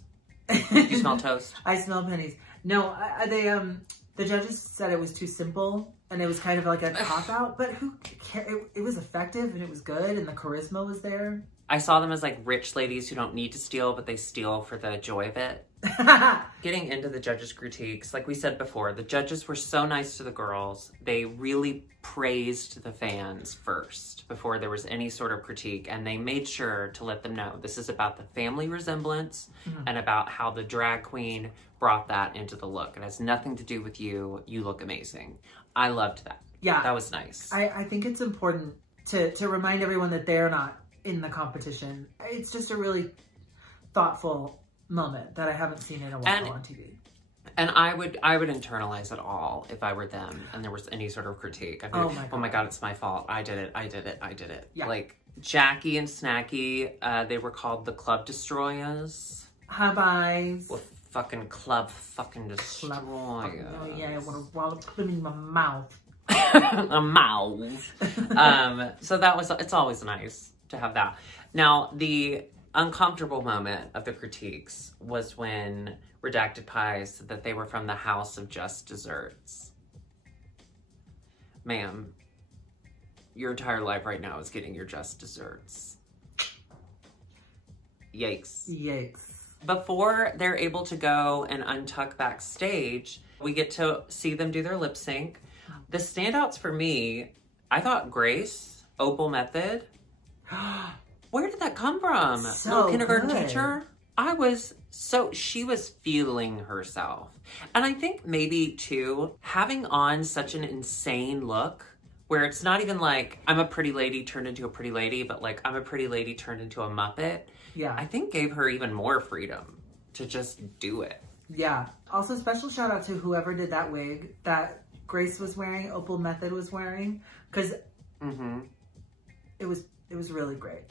You smell toast? I smell pennies. No, the judges said it was too simple and it was kind of like a cop-out, but who cares? It was effective and it was good and the charisma was there. I saw them as like rich ladies who don't need to steal, but they steal for the joy of it. Getting into the judges' critiques, like we said before, the judges were so nice to the girls. They really praised the fans first before there was any sort of critique, and they made sure to let them know this is about the family resemblance and about how the drag queen brought that into the look. It has nothing to do with you. You look amazing. I loved that. Yeah. That was nice. I think it's important to remind everyone that they're not in the competition. It's just a really thoughtful moment that I haven't seen in a while on TV. And I would internalize it all if I were them and there was any sort of critique. I'd be like, oh my God, it's my fault. I did it. Yeah. Like Jackie and Snacky, they were called the Club Destroyers. Hi-byes. Well, fucking Club fucking Destroyers. Oh yeah, I want to put them in my mouth. A mouth. So it's always nice to have that. Now, the uncomfortable moment of the critiques was when Redacted Pies said that they were from the House of Just Desserts. Ma'am, your entire life right now is getting your just desserts. Yikes. Yikes. Before they're able to go and untuck backstage, we get to see them do their lip sync. The standouts for me, I thought Grace, Opal Method. Where did that come from? So little kindergarten good. teacher? She was feeling herself. And I think maybe too, having on such an insane look where it's not even like I'm a pretty lady turned into a pretty lady, but like I'm a pretty lady turned into a Muppet. Yeah. I think gave her even more freedom to just do it. Yeah. Also special shout out to whoever did that wig that Grace was wearing, Opal Method was wearing, because it was really great.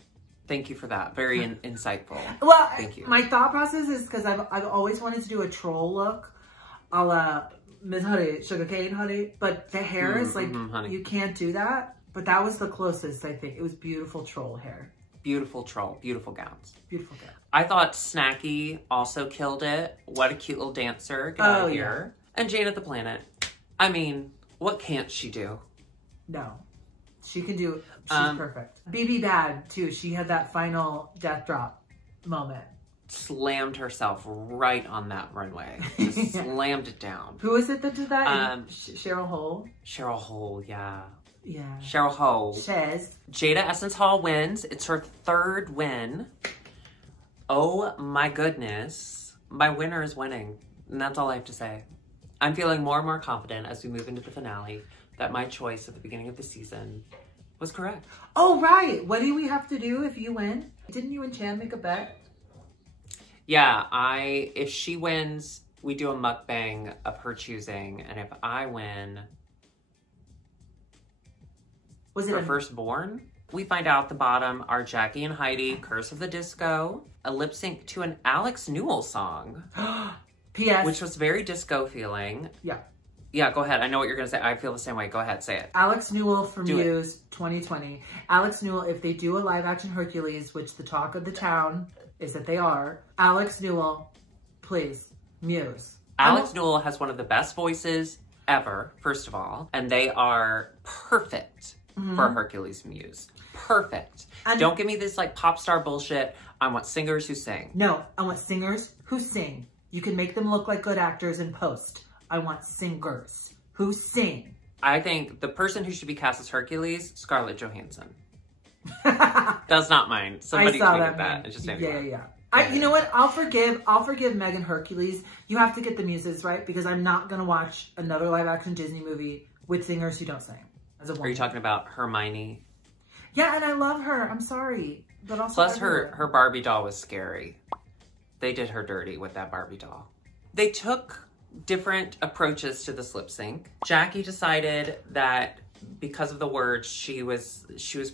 Thank you for that. Very insightful. Well, thank you. My thought process is because I've always wanted to do a troll look, a la Miss Honey, Sugarcane Honey, but the hair is like, you can't do that. But that was the closest, I think. It was beautiful troll hair. Beautiful troll. Beautiful gowns. Beautiful gown. I thought Snacky also killed it. What a cute little dancer. Get out of here. Yeah. And Jane at the Planet. I mean, what can't she do? No. She can do it. She's perfect. BB Bad, too. She had that final death drop moment. Slammed herself right on that runway. Just slammed it down. Who is it that did that? Cheryl Hole? Cheryl Hole, yeah. Yeah. Cheryl Hole. Shez. Jada Essence Hall wins. It's her third win. Oh my goodness. My winner is winning. And that's all I have to say. I'm feeling more and more confident as we move into the finale that my choice at the beginning of the season was correct. Oh, right. What do we have to do if you win? Didn't you and Chan make a bet? Yeah, if she wins, we do a mukbang of her choosing. And if I win, was it her firstborn? We find out at the bottom are Jackie and Heidi, Curse of the Disco, a lip sync to an Alex Newell song. P.S. Which was very disco feeling. Yeah. Yeah, go ahead. I know what you're going to say. I feel the same way. Go ahead, say it. Alex Newell from Muse 2020. Alex Newell, if they do a live action Hercules, which the talk of the town is that they are, Alex Newell, please, Muse. Alex Newell has one of the best voices ever, first of all, and they are perfect for Hercules Muse. Perfect. And don't give me this like pop star bullshit. I want singers who sing. No, I want singers who sing. You can make them look like good actors in post. I want singers who sing. I think the person who should be cast as Hercules, Scarlett Johansson. Does not mind. Somebody tweeted that. It just made me laugh. Yeah. You know what? I'll forgive Megan Hercules. You have to get the Muses right because I'm not gonna watch another live action Disney movie with singers who don't sing. As a woman. Are you talking about Hermione? Yeah, and I love her. I'm sorry, but also plus her Barbie doll was scary. They did her dirty with that Barbie doll. They took different approaches to this lip sync. Jackie decided that because of the words, she was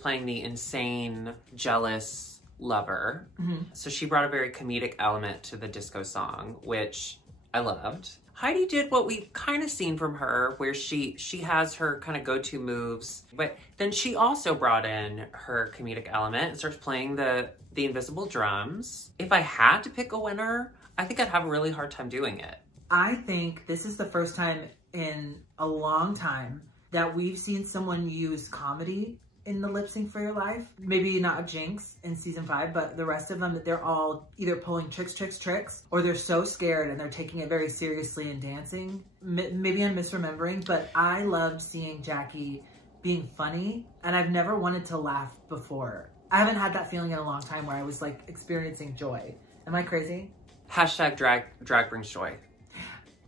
playing the insane, jealous lover. So she brought a very comedic element to the disco song, which I loved. Heidi did what we've kind of seen from her, where she has her kind of go-to moves, but then she also brought in her comedic element and starts playing the invisible drums. If I had to pick a winner, I think I'd have a really hard time doing it. I think this is the first time in a long time that we've seen someone use comedy in the Lip Sync for Your Life. Maybe not Jinx in season 5, but the rest of them, that they're all either pulling tricks, or they're so scared and they're taking it very seriously and dancing. Maybe I'm misremembering, but I loved seeing Jackie being funny, and I've never wanted to laugh before. I haven't had that feeling in a long time where I was like experiencing joy. Am I crazy? Hashtag drag brings joy.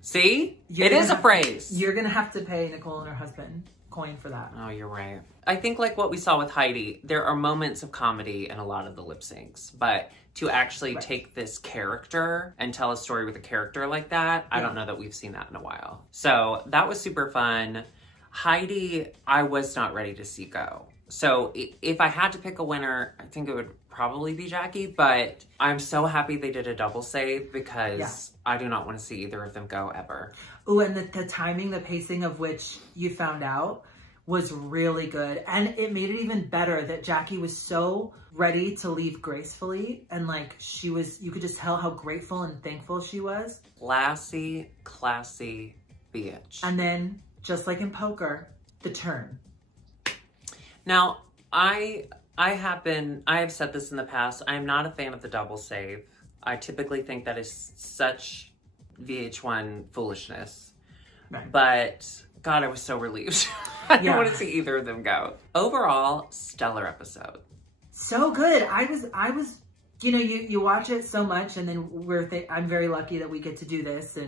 See? It is a phrase. You're gonna have to pay Nicole and her husband coin for that. Oh, you're right. I think like what we saw with Heidi, there are moments of comedy in a lot of the lip syncs, but to actually take this character and tell a story with a character like that, I don't know that we've seen that in a while. So that was super fun. Heidi, I was not ready to see go. So if I had to pick a winner, I think it would probably be Jackie, but I'm so happy they did a double save because I do not want to see either of them go ever. Oh, and the timing, the pacing of which you found out was really good. And it made it even better that Jackie was so ready to leave gracefully. And like she was, you could just tell how grateful and thankful she was. Classy bitch. And then, just like in poker, the turn. Now, I have said this in the past, I am not a fan of the double save. I typically think that is such VH1 foolishness. Right. But God, I was so relieved. I didn't want to see either of them go. Overall, stellar episode. So good. I was, you know, you watch it so much, and then I'm very lucky that we get to do this,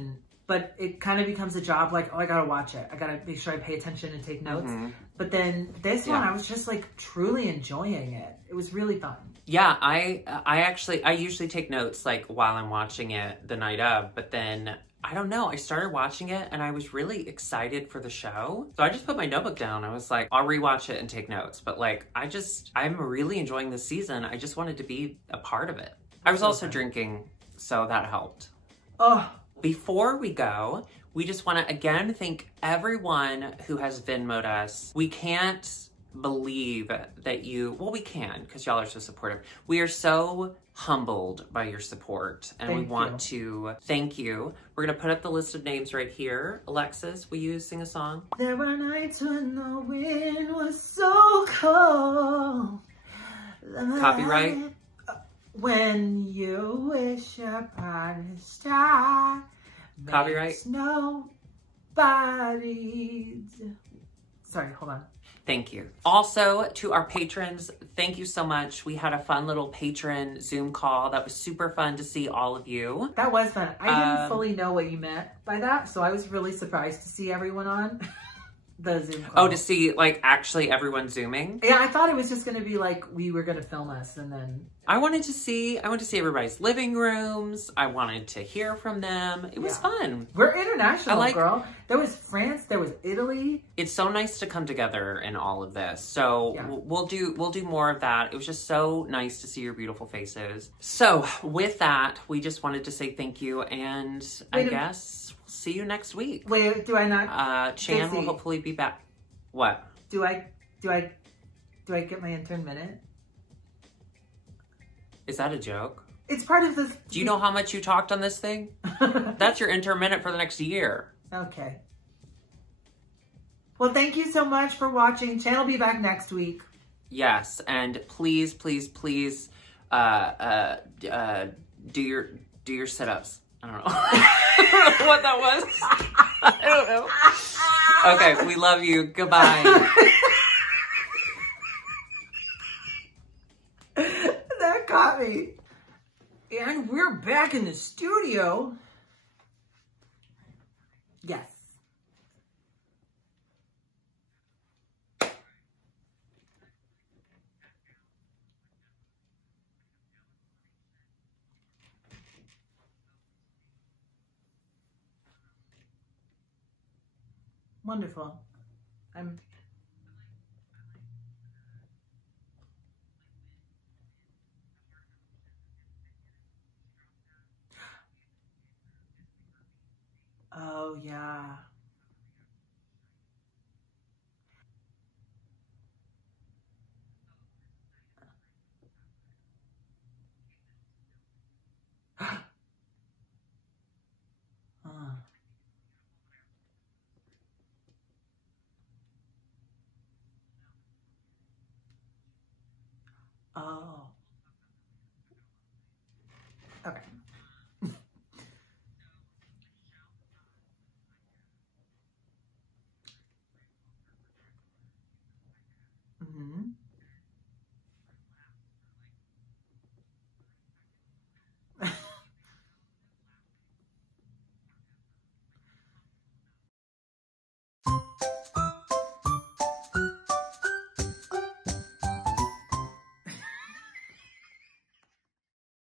but it kind of becomes a job, like, oh, I gotta watch it. I gotta make sure I pay attention and take notes. But then this one, I was just like truly enjoying it. It was really fun. Yeah, I usually take notes like while I'm watching it the night of, but then I don't know, I started watching it and I was really excited for the show. So I just put my notebook down. I was like, I'll rewatch it and take notes. But like, I'm really enjoying this season. I just wanted to be a part of it. I was also drinking, so that helped. Oh. Before we go, we just want to again thank everyone who has Venmo'd us. We can't believe that we can, because y'all are so supportive. We are so humbled by your support, and we want to thank you. We're going to put up the list of names right here. Alexis, will you sing a song? There were nights when the wind was so cold. Copyright? When you wish upon a star. Copyright? Nobody's. Sorry, hold on. Thank you. Also, to our patrons, thank you so much. We had a fun little patron Zoom call. That was super fun to see all of you. That was fun. I didn't fully know what you meant by that, so I was really surprised to see everyone on the Zoom call. Oh, to see, like, actually everyone Zooming? Yeah, I thought it was just going to be like we were going to film us and then... I wanted to see everybody's living rooms. I wanted to hear from them. It was fun. We're international, girl. There was France, there was Italy. It's so nice to come together in all of this. So we'll do more of that. It was just so nice to see your beautiful faces. So with that, we just wanted to say thank you, and I guess we'll see you next week. Wait, do I not? Chan will hopefully be back. What? Do I get my intern minute? Is that a joke? It's part of this. Do you know how much you talked on this thing? That's your intern minute for the next year. Okay. Well, thank you so much for watching. Chan will be back next week. Yes, and please, please, please, do your sit-ups. I don't know. I don't know what that was. I don't know. Okay, we love you. Goodbye. Got me. And we're back in the studio. Yes. Wonderful. Oh, yeah. Oh. Okay.